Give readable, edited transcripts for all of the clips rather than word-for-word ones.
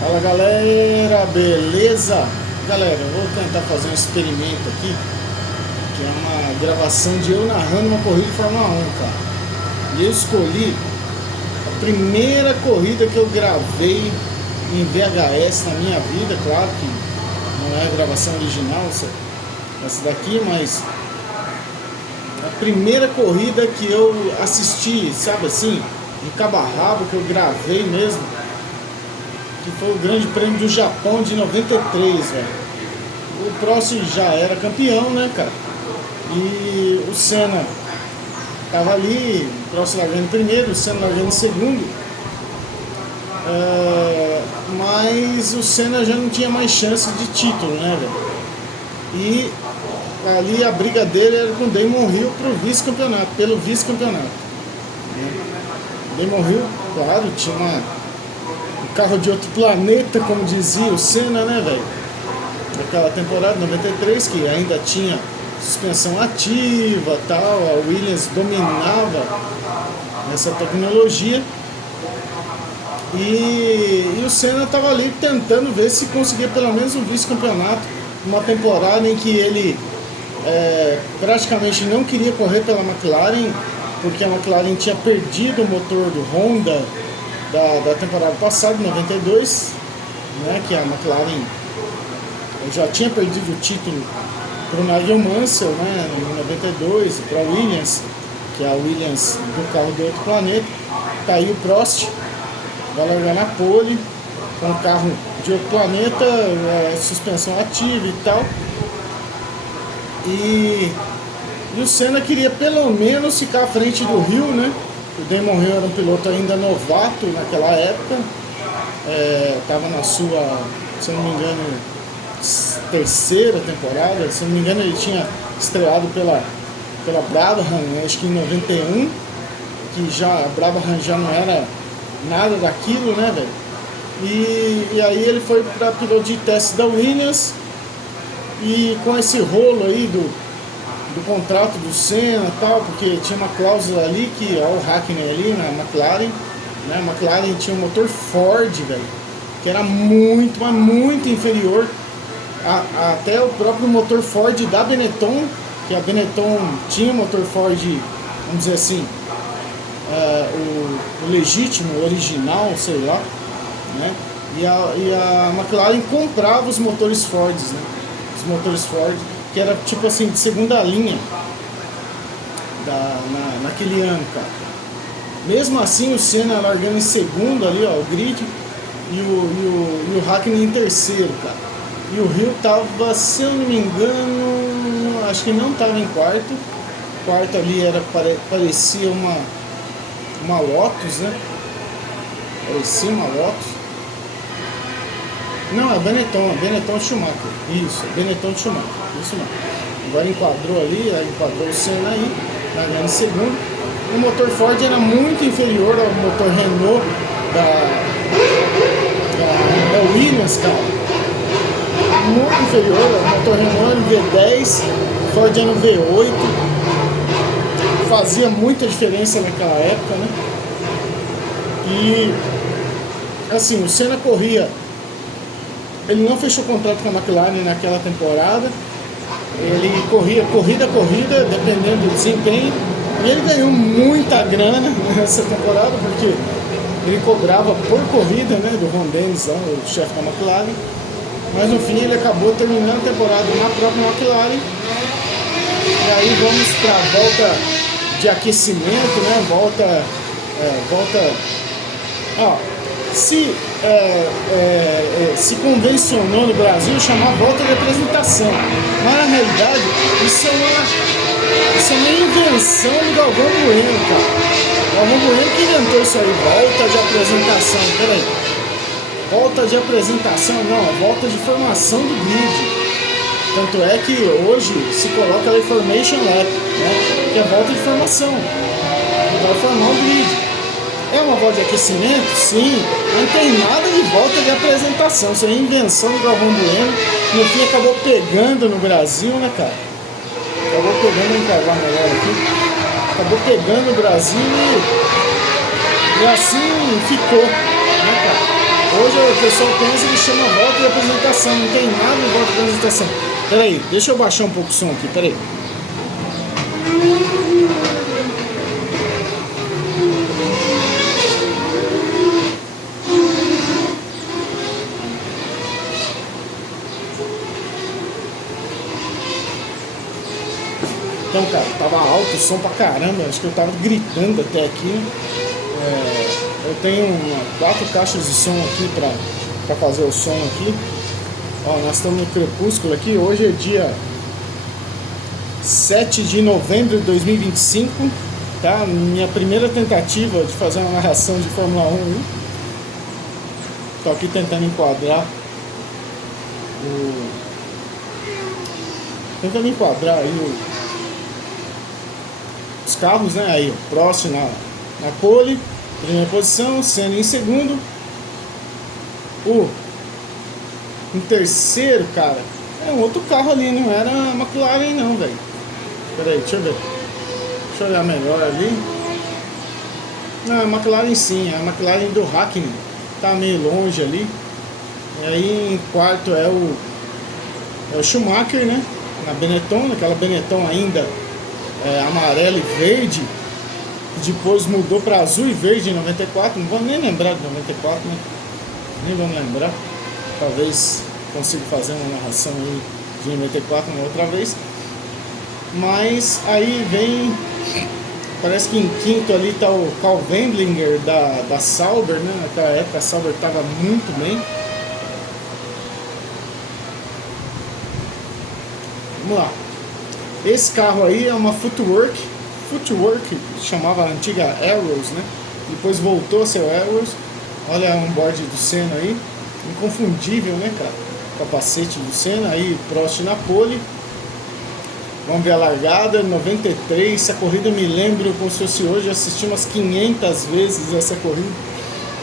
Fala galera, beleza? Galera, eu vou tentar fazer um experimento aqui, que é uma gravação de eu narrando uma corrida de Fórmula 1, cara. E eu escolhi a primeira corrida que eu gravei em VHS na minha vida, claro que não é a gravação original essa daqui, mas a primeira corrida que eu assisti, sabe assim, de cabo a rabo, que eu gravei mesmo, que foi o Grande Prêmio do Japão de 93, velho. O Prost já era campeão, né, cara? E o Senna tava ali, o Prost largando em primeiro, o Senna largando em segundo. Mas o Senna já não tinha mais chance de título, né, velho? E ali a briga dele era com o Damon Hill pro vice-campeonato, pelo vice-campeonato. Damon Hill, claro, tinha um carro de outro planeta, como dizia o Senna, né, velho? Naquela temporada, 93, que ainda tinha suspensão ativa e tal, a Williams dominava essa tecnologia. E o Senna estava ali tentando ver se conseguia pelo menos um vice-campeonato, uma temporada em que ele praticamente não queria correr pela McLaren, porque a McLaren tinha perdido o motor do Honda da temporada passada, 92, né, que a McLaren já tinha perdido o título para o Nigel Mansell, né, em 92, para a Williams, que é a Williams do carro do outro planeta. Tá aí o Prost, vai largar na pole, com o carro de outro planeta, suspensão ativa e tal. E o Senna queria pelo menos ficar à frente do Hill, né? O Damon Hill era um piloto ainda novato naquela época, estava na sua, se não me engano, terceira temporada. Se não me engano, ele tinha estreado pela Brabham, acho que em 91, que já a Brabham já não era nada daquilo, né, velho? E aí ele foi para piloto de teste da Williams, e com esse rolo aí do contrato do Senna e tal, porque tinha uma cláusula ali que o Hackney ali na McLaren, né? A McLaren tinha um motor Ford, velho, que era muito, mas muito inferior até o próprio motor Ford da Benetton, que a Benetton tinha um motor Ford, vamos dizer assim, o legítimo, o original, sei lá, né? E a McLaren comprava os motores Ford, né? Os motores Ford, que era tipo assim, de segunda linha naquele ano, cara. Mesmo assim, o Senna largando em segundo ali, ó, o grid, e o Hackney em terceiro, cara. E o Hill tava, se eu não me engano, acho que não tava em quarto. Quarto ali parecia uma Lotus, né? Parecia uma Lotus. Não, é Benetton Schumacher. Isso, Benetton Schumacher. Isso mesmo. Agora enquadrou ali, enquadrou o Senna aí, largando em segundo. O motor Ford era muito inferior ao motor Renault da Williams, cara. Muito inferior. O motor Renault era V10, Ford era V8. Fazia muita diferença naquela época, né? E assim, o Senna corria. Ele não fechou contrato com a McLaren naquela temporada. Ele corria corrida a corrida, dependendo do desempenho. E ele ganhou muita grana nessa temporada, porque ele cobrava por corrida, né, do Ron Dennis, o chefe da McLaren. Mas no fim ele acabou terminando a temporada na própria McLaren. E aí vamos para a volta de aquecimento, né? Volta. Se convencionou no Brasil chamar volta de apresentação, mas na realidade isso é uma invenção do Galvão Bueno, cara. O Galvão Bueno que inventou isso aí, volta de apresentação. Peraí, volta de apresentação não, é volta de formação do grid. Tanto é que hoje se coloca a Formation Lap, né? Que é volta de formação, vai formar o grid. É uma volta de aquecimento? Sim, não tem nada de volta de apresentação. Isso é invenção do Galvão Bueno. No fim acabou pegando no Brasil, né, cara? Acabou pegando, vamos encargar melhor aqui. Acabou pegando no Brasil e assim ficou, né, cara? Hoje o pessoal pensa que chama volta de apresentação, não tem nada de volta de apresentação. Pera aí, deixa eu baixar um pouco o som aqui, pera aí. Então, cara, tava alto o som pra caramba, acho que eu tava gritando até aqui. Eu tenho 4 caixas de som aqui pra fazer o som aqui. Ó, nós estamos no crepúsculo aqui, hoje é dia 7 de novembro de 2025, tá? Minha primeira tentativa de fazer uma narração de Fórmula 1. Tô aqui tentando enquadrar aí os carros, né? Aí o Prost na pole, primeira posição, Senna em segundo. Em terceiro, cara, é um outro carro ali, não era a McLaren não, velho. Pera aí, deixa eu ver. Deixa eu olhar melhor ali. Não, a McLaren sim, a McLaren do Hackney. Tá meio longe ali. E aí em quarto é o Schumacher, né? Na Benetton, naquela Benetton ainda amarelo e verde. Depois mudou para azul e verde em 94. Não vou nem lembrar de 94, né? Nem vamos lembrar. Talvez consiga fazer uma narração aí de 94 uma outra vez. Mas aí vem, parece que em quinto ali tá o Karl Wendlinger da Sauber, né? Naquela época a Sauber estava muito bem. Vamos lá. Esse carro aí é uma Footwork, chamava a antiga Arrows, né? Depois voltou a ser o Arrows. Olha o onboard do Senna aí, inconfundível, né, cara? Capacete do Senna, aí Prost na pole. Vamos ver a largada, 93. Essa corrida eu me lembro como se fosse hoje, assisti umas 500 vezes essa corrida.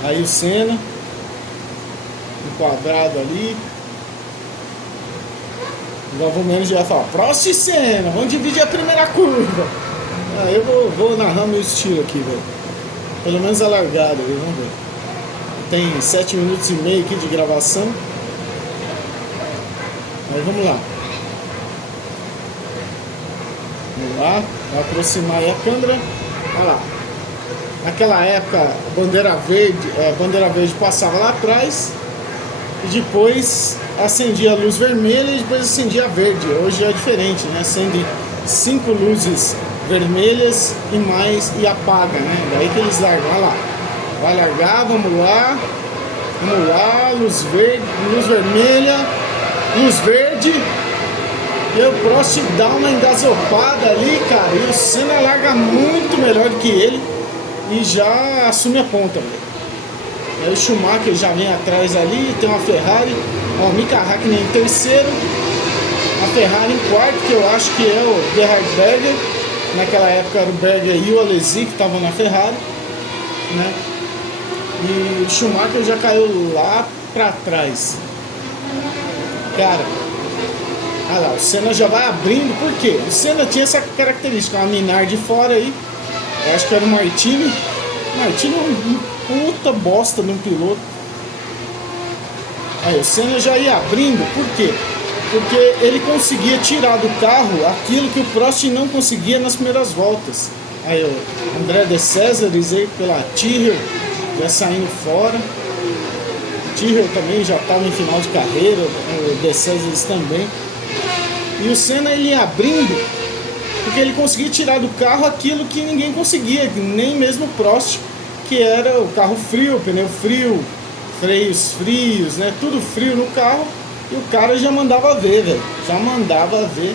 Aí o Senna, enquadrado ali. O Galvão Menos já vai falar: Prost e Senna, vamos dividir a primeira curva. Aí eu vou narrar meu estilo aqui, velho. Pelo menos a largada, viu? Vamos ver. Tem 7 minutos e meio aqui de gravação. Aí vamos lá. Vamos lá, vou aproximar aí a câmera. Olha lá. Naquela época a bandeira verde passava lá atrás e depois acendia a luz vermelha e depois acendia a verde. Hoje é diferente, né? Acende 5 luzes vermelhas e apaga, né? Daí que eles largam. Olha lá. Vai largar, vamos lá, luz vermelha, luz verde, e o Prost dá uma engasopada ali, cara, e o Senna larga muito melhor do que ele e já assume a ponta, velho. Aí o Schumacher já vem atrás ali, tem uma Ferrari, ó, Mika Hakkinen em terceiro, a Ferrari em quarto, que eu acho que é o Gerhard Berger, naquela época era o Berger e o Alesi que estavam na Ferrari, né? E o Schumacher já caiu lá pra trás. Cara, olha lá, o Senna já vai abrindo. Por quê? O Senna tinha essa característica, uma Minardi fora aí. Eu acho que era o Martini. O Martini é um puta bosta de um piloto. Aí o Senna já ia abrindo. Por quê? Porque ele conseguia tirar do carro aquilo que o Prost não conseguia nas primeiras voltas. Aí o André de Césares aí pela Tyrrell já saindo fora. O Tyrrell também já estava em final de carreira, o De Césares também. E o Senna ele ia abrindo porque ele conseguia tirar do carro aquilo que ninguém conseguia, nem mesmo o Prost, que era o carro frio, pneu frio, freios frios, né? Tudo frio no carro, e o cara já mandava ver, velho. Já mandava ver.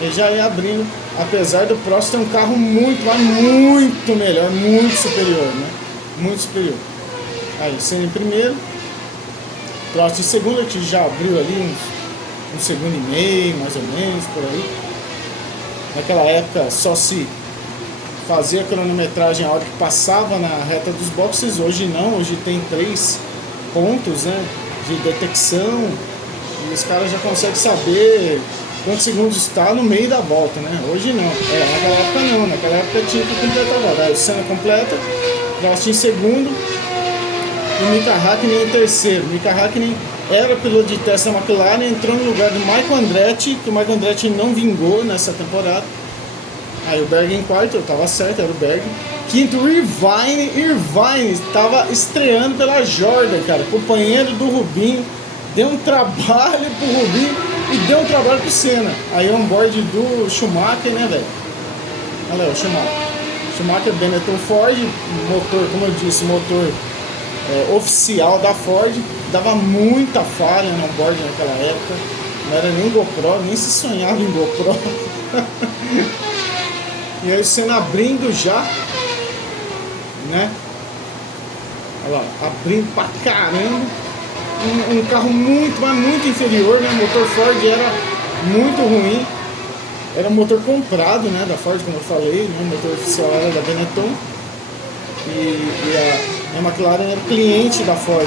Ele já ia abrindo, apesar do Prost ter um carro muito, mas muito melhor, muito superior, né? Muito superior. Aí, Senna em primeiro, Prost em segundo, que já abriu ali um segundo e meio, mais ou menos, por aí. Naquela época só se fazia cronometragem a hora que passava na reta dos boxes, hoje não, hoje tem 3 pontos, né, de detecção, e os caras já conseguem saber quantos segundos está no meio da volta, né? Hoje não, naquela época não, naquela época tinha que completar a volta. Aí o Senna completa, Prost em segundo, e o Mika Hakkinen em terceiro. O Mika Hakkinen era piloto de teste da McLaren, entrou no lugar do Michael Andretti, que o Michael Andretti não vingou nessa temporada. Aí o Berger em quarto, eu tava certo, era o Berger. Quinto, Irvine estava estreando pela Jordan, cara, companheiro do Rubinho. Deu um trabalho pro Rubinho e deu um trabalho pro Senna. Aí on-board do Schumacher, né, velho? Olha lá, o Schumacher, Benetton Ford, motor, como eu disse, motor oficial da Ford. Dava muita falha no on-board naquela época. Não era nem GoPro, nem se sonhava em GoPro. E aí o Senna abrindo já, né? Olha lá, abrindo pra caramba. Um carro muito, mas muito inferior, né? O motor Ford era muito ruim. Era um motor comprado, né, da Ford, como eu falei, né? O motor oficial era da Benetton. E a McLaren era cliente da Ford.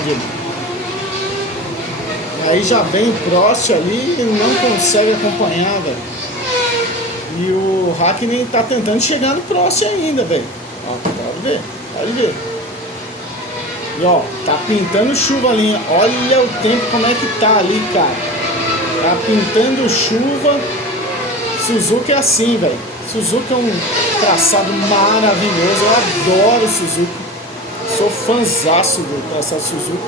Aí já vem o Prost ali e não consegue acompanhar, velho. E o Hakkinen tá tentando chegar no Prost ainda, velho. Ó, pode ver. E ó, tá pintando chuva ali. Olha o tempo como é que tá ali, cara. Tá pintando chuva. Suzuka é assim, velho. Suzuka é um traçado maravilhoso. Eu adoro Suzuka. Sou fãzaço do traçado Suzuka.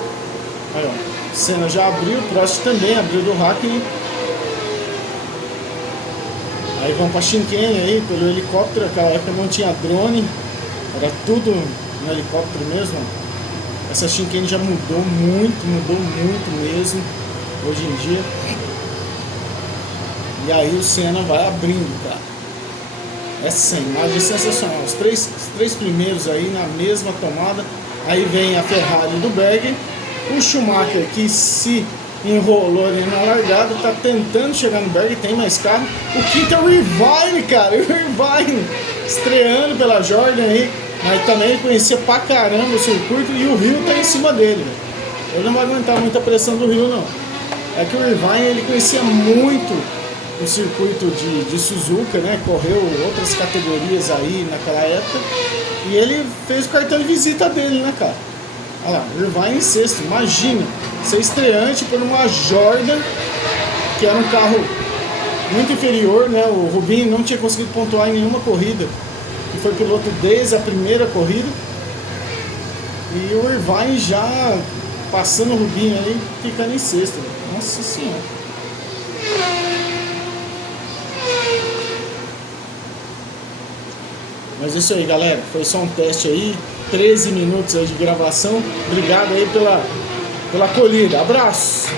Aí, ó. Senna já abriu, o Prost também abriu do Hakkinen. Aí vão pra Shinkane aí, pelo helicóptero. Naquela época não tinha drone. Era tudo no helicóptero mesmo. Essa Shinkane já mudou muito mesmo hoje em dia. E aí o Senna vai abrindo, cara. Essa imagem é sensacional. Os três primeiros aí na mesma tomada. Aí vem a Ferrari do Berger. O Schumacher que se enrolou ali na largada, tá tentando chegar no Berger, tem mais carro. O quinto é o Irvine, cara. O Irvine estreando pela Jordan aí. Mas também conhecia pra caramba o circuito e o Rio tá em cima dele, velho. Ele não vai aguentar muita pressão do Rio, não. É que o Irvine, ele conhecia muito o circuito de Suzuka, né? Correu outras categorias aí naquela época. E ele fez o cartão de visita dele, né, cara? Olha lá, Irvine em sexto. Imagina, ser estreante por uma Jordan, que era um carro muito inferior, né? O Rubinho não tinha conseguido pontuar em nenhuma corrida. Que foi piloto desde a primeira corrida. E o Irvine já passando o Rubinho aí, ficando em sexto. Nossa senhora. Mas é isso aí, galera. Foi só um teste aí. 13 minutos aí de gravação. Obrigado aí pela acolhida. Abraço!